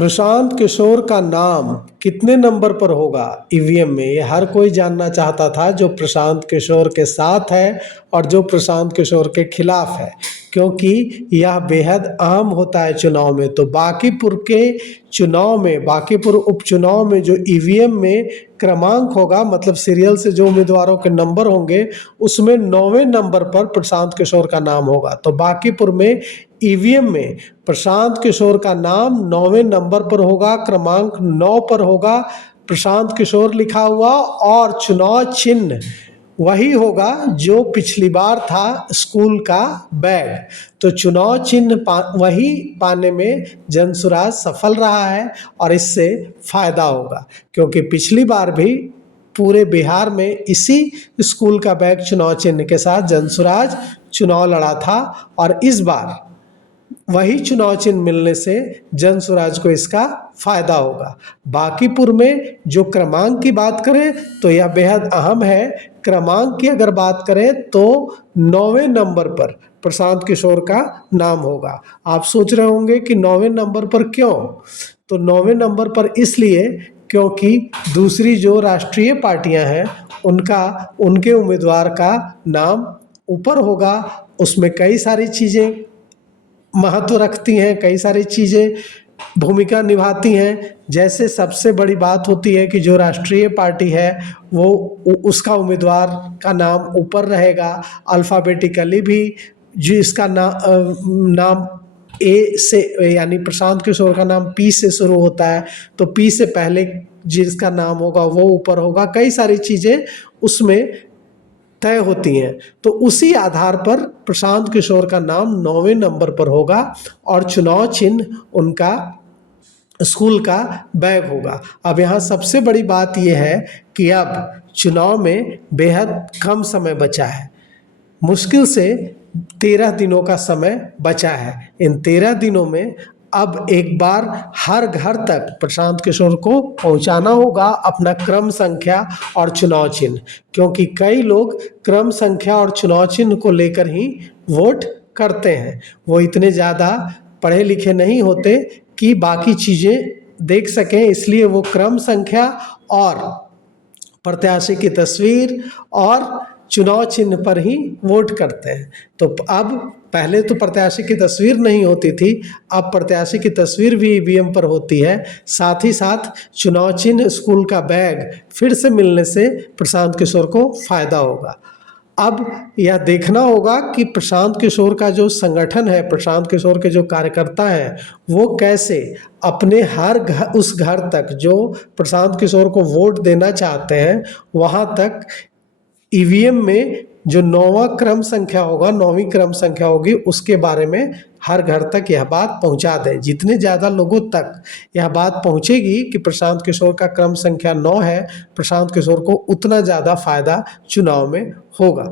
प्रशांत किशोर का नाम कितने नंबर पर होगा ईवीएम में? ये हर कोई जानना चाहता था, जो प्रशांत किशोर के साथ है और जो प्रशांत किशोर के खिलाफ है, क्योंकि यह बेहद अहम होता है चुनाव में। तो बांकीपुर के चुनाव में, बांकीपुर उपचुनाव में जो ईवीएम में क्रमांक होगा, मतलब सीरियल से जो उम्मीदवारों के नंबर होंगे, उसमें 9वें नंबर पर प्रशांत किशोर का नाम होगा। तो बांकीपुर में ईवीएम में प्रशांत किशोर का नाम 9वें नंबर पर होगा, क्रमांक 9 पर होगा, प्रशांत किशोर लिखा हुआ, और चुनाव चिन्ह वही होगा जो पिछली बार था, स्कूल का बैग। तो चुनाव चिन्ह वही पाने में जनसुराज सफल रहा है और इससे फायदा होगा, क्योंकि पिछली बार भी पूरे बिहार में इसी स्कूल का बैग चुनाव चिन्ह के साथ जनसुराज चुनाव लड़ा था, और इस बार वही चुनाव चिन्ह मिलने से जनसुराज को इसका फायदा होगा। बांकीपुर में जो क्रमांक की बात करें तो यह बेहद अहम है। क्रमांक की अगर बात करें तो 9वें नंबर पर प्रशांत किशोर का नाम होगा। आप सोच रहे होंगे कि 9वें नंबर पर क्यों? तो 9वें नंबर पर इसलिए क्योंकि दूसरी जो राष्ट्रीय पार्टियां हैं उनके उम्मीदवार का नाम ऊपर होगा। उसमें कई सारी चीज़ें महत्व रखती हैं, कई सारी चीज़ें भूमिका निभाती हैं। जैसे सबसे बड़ी बात होती है कि जो राष्ट्रीय पार्टी है वो उसका उम्मीदवार का नाम ऊपर रहेगा। अल्फ़ाबेटिकली भी जिसका नाम ए से, यानी प्रशांत किशोर का नाम पी से शुरू होता है, तो पी से पहले जिसका नाम होगा वो ऊपर होगा। कई सारी चीज़ें उसमें तय होती हैं। तो उसी आधार पर प्रशांत किशोर का नाम 9वें नंबर पर होगा और चुनाव चिन्ह उनका स्कूल का बैग होगा। अब यहाँ सबसे बड़ी बात यह है कि अब चुनाव में बेहद कम समय बचा है, मुश्किल से 13 दिनों का समय बचा है। इन 13 दिनों में अब एक बार हर घर तक प्रशांत किशोर को पहुंचाना होगा अपना क्रम संख्या और चुनाव चिन्ह, क्योंकि कई लोग क्रम संख्या और चुनाव चिन्ह को लेकर ही वोट करते हैं। वो इतने ज़्यादा पढ़े लिखे नहीं होते कि बाकी चीज़ें देख सकें, इसलिए वो क्रम संख्या और प्रत्याशी की तस्वीर और चुनाव चिन्ह पर ही वोट करते हैं। तो अब पहले तो प्रत्याशी की तस्वीर नहीं होती थी, अब प्रत्याशी की तस्वीर भी ईवीएम पर होती है। साथ ही साथ चुनाव चिन्ह स्कूल का बैग फिर से मिलने से प्रशांत किशोर को फायदा होगा। अब यह देखना होगा कि प्रशांत किशोर का जो संगठन है, प्रशांत किशोर के जो कार्यकर्ता हैं, वो कैसे अपने हर घर, उस घर तक जो प्रशांत किशोर को वोट देना चाहते हैं, वहाँ तक ईवीएम में जो 9वां क्रम संख्या होगा, 9वीं क्रम संख्या होगी, उसके बारे में हर घर तक यह बात पहुंचा दें। जितने ज़्यादा लोगों तक यह बात पहुंचेगी कि प्रशांत किशोर का क्रम संख्या 9 है, प्रशांत किशोर को उतना ज़्यादा फायदा चुनाव में होगा।